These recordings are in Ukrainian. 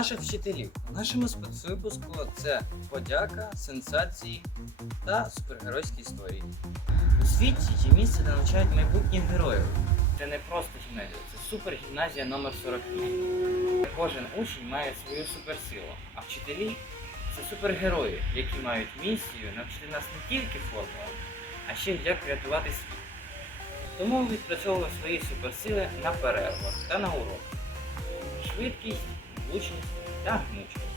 наших вчителів. У нашому спецвипуску це подяка, сенсації та супергеройські історії. У світі є місце, де навчають майбутніх героїв. Це не просто гімназія, це супергімназія номер 48. Кожен учень має свою суперсилу, а вчителі це супергерої, які мають місію навчити нас не тільки формулам, а ще як врятувати світ. Тому відпрацьовуємо свої суперсили на перервах та на уроках. Швидкість, влучність та гнучкість.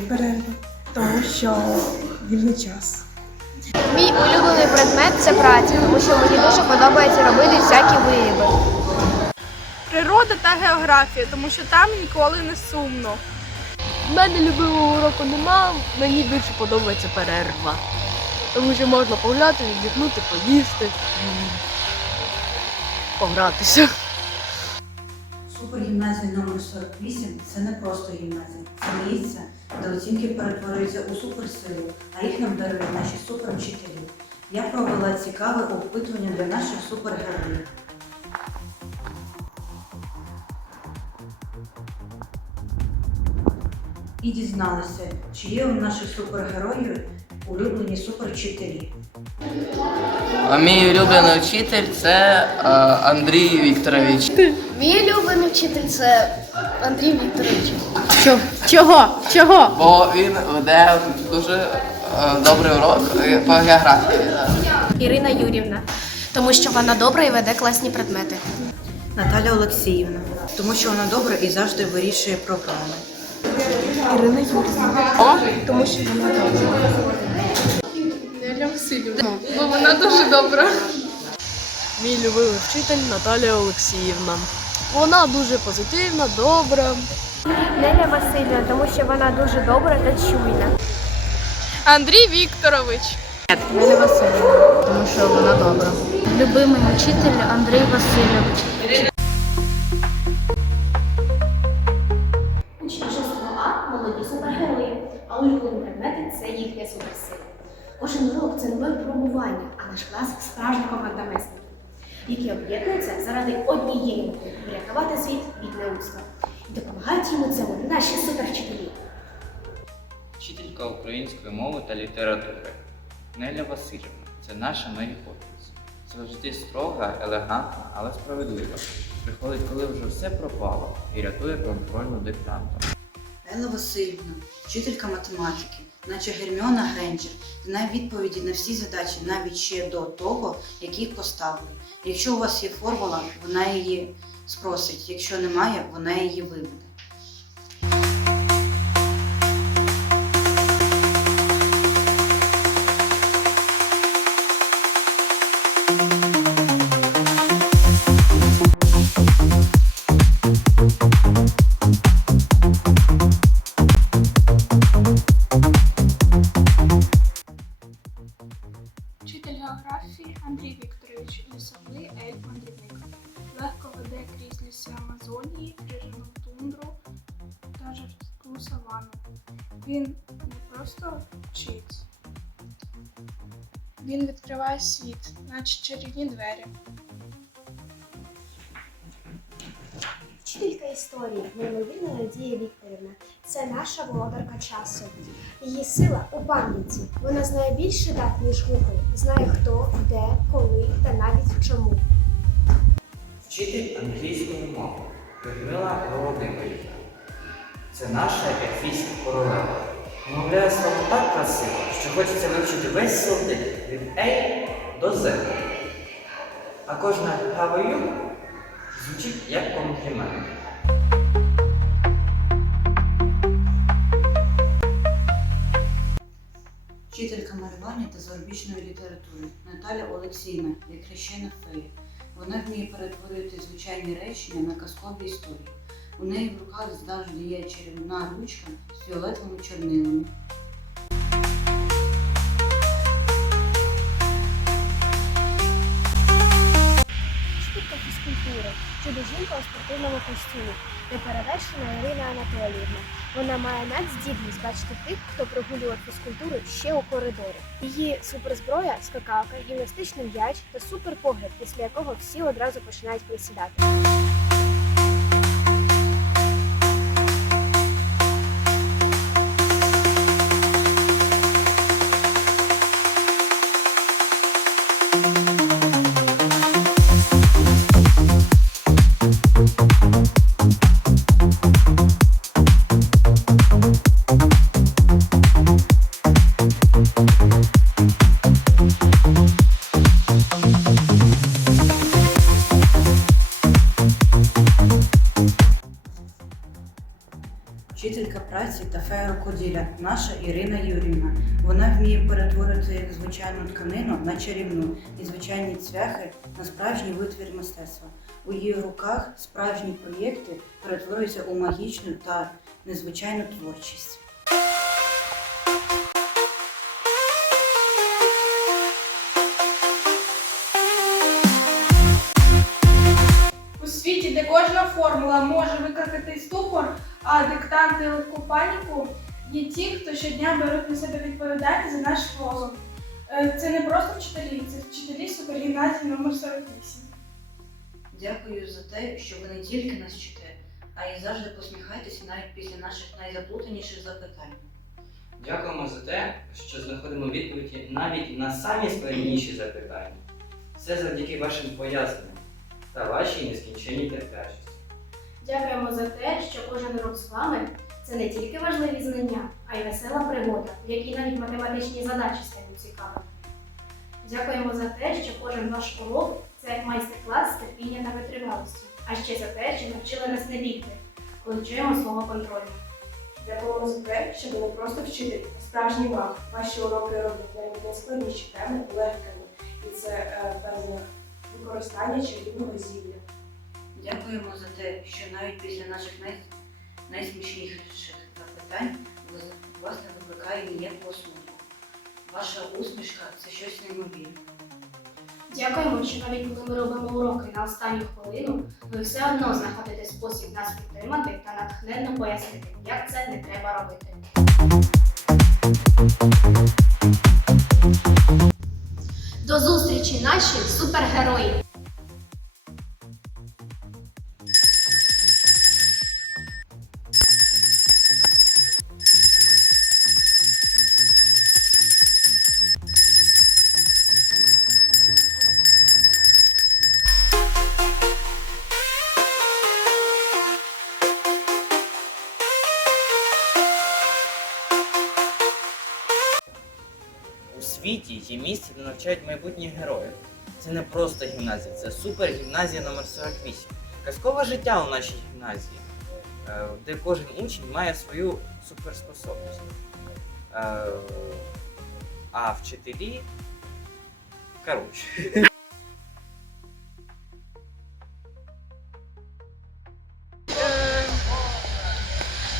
Перерва, тому що вільний час. Мій улюблений предмет це праця, тому що мені дуже подобається робити всякі вироби. Природа та географія, тому що там ніколи не сумно. У мене любимого уроку нема, мені більше подобається перерва. Тому що можна погуляти, віддихнути, поїсти, погратися. Супергімназія номер 48 це не просто гімназія, це місце, де оцінки перетворюються у суперсилу, а їх нам дарують наші супервчителі. Я провела цікаве опитування для наших супергероїв. І дізналися, чи є у наших супергероїв улюблені супервчителі. А Мій улюблений вчитель це е, Андрій Вікторович. Мій улюблений вчитель це Андрій Вікторович. Чого? Чого? Бо він веде дуже е, добрий урок е, по географії. Ірина Юрівна, тому що вона добре і веде класні предмети. Наталя Олексіївна, тому що вона добра і завжди вирішує проблеми. Ірина Юрівна. Вона дуже добра. Мій любимий вчитель Наталія Олексіївна. Вона дуже позитивна, добра. Неля Васильівна, тому що вона дуже добра та чуйна. Андрій Вікторович. Неля Васильівна, тому що вона добра. Любимий учитель Андрій Васильович. Учні 6 А молоді супергерої, а улюблені предмети це їхня суперсила. Кожен урок це нове випробування, а наш клас справжня команда які об'єднуються заради однієї мети врятувати світ людства. І допомагають йому цьому наші супервчителі. Вчителька української мови та літератури Неля Васильівна це наша Мері Поппінс. Завжди строга, елегантна, але справедлива. Приходить, коли вже все пропало, і рятує контрольну диктантом. Елла Васильівна, вчителька математики, наче Герміона Гренджер, знає відповіді на всі задачі навіть ще до того, як їх поставили. Якщо у вас є формула, вона її спросить. Якщо немає, вона її виведе. Вікторович лісовий ельф-мандрівник. Легко веде крізь ліси Амазонії, крижану тундру та жорстку савану. Він не просто вчить. Він відкриває світ, наче чарівні двері. Вчителька історії, неймовірна Надія Вікторівна. Це наша володарка часу. Її сила у пам'яті. Вона знає більше дат, ніж Google. Знає хто, де, коли та навіть чому. Вчитель англійської мови Людмила Володимирівна. Це наша ельфійська королева. Мовляє слово так красиво, що хочеться вивчити весь словник від A до Z. А кожна «How are you» звучить як комплімент. Вчителька малювання та зарубіжної літератури Наталя Олексійна, як хрещена фея. Вона вміє перетворити звичайні речення на казкові історії. У неї в руках завжди є чарівна ручка з фіолетовими чорнилами. Фізкультури, чудо жінка у спортивному костюмі, неперевершена Ірина Анатоліївна. Вона має надздібність бачити тих, хто прогулює фізкультуру ще у коридорі. Її суперзброя, скакалка, гімнастичний м'яч та суперпогляд, після якого всі одразу починають присідати. Вчителька праці та фея рукоділля наша Ірина Юрівна. Вона вміє перетворити звичайну тканину на чарівну і звичайні цвяхи на справжній витвір мистецтва. У її руках справжні проєкти перетворюються у магічну та незвичайну творчість. У світі, де кожна формула може викликати ступор, а диктанти легку паніку, є ті, хто щодня беруть на себе відповідальність за наш розум. Е, Це не просто вчителі, це вчителі супергімназії номер 48. Дякую за те, що ви не тільки нас вчите, а й завжди посміхаєтеся навіть після наших найзаплутаніших запитань. Дякуємо за те, що знаходимо відповіді навіть на самі складніші запитання. Все завдяки вашим поясненням та вашій нескінченній терплячості. Дякуємо за те, що кожен урок з вами це не тільки важливі знання, а й весела пригода, в якій навіть математичні задачі стають цікавими. Дякуємо за те, що кожен ваш урок це як ще за те, що навчили нас не бігти, коли чуємо слово контролю. Дякуємо за те, що ви не просто вчитель, а справжній маг. Ваші уроки роблять навіть найскладніші теми легкими. І це е, певне використання чарівного зілля. Дякуємо за те, що навіть після наших най... найсмішніших запитань вас не викликає ніякого смутку. Ваша усмішка це щось неймовірне. Дякуємо, що навіть коли ми робимо уроки на останню хвилину, ви все одно знаходите спосіб нас підтримати та натхненно пояснити, як це не треба робити. До зустрічі, наші супергерої! Світі є місце, де навчають майбутніх героїв. Це не просто гімназія, це супергімназія номер 48. Казкове життя у нашій гімназії, е, де кожен учень має свою суперспособність. Е, А вчителі. Коротше.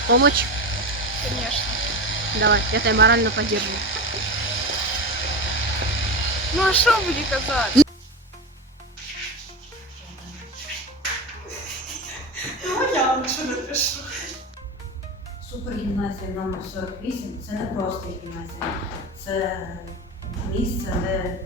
Помочь? Конечно. Давай, я тебя морально поддерживаю. Ну а що мені казати? Супергімназія номер 48 це не просто гімназія, це місце, де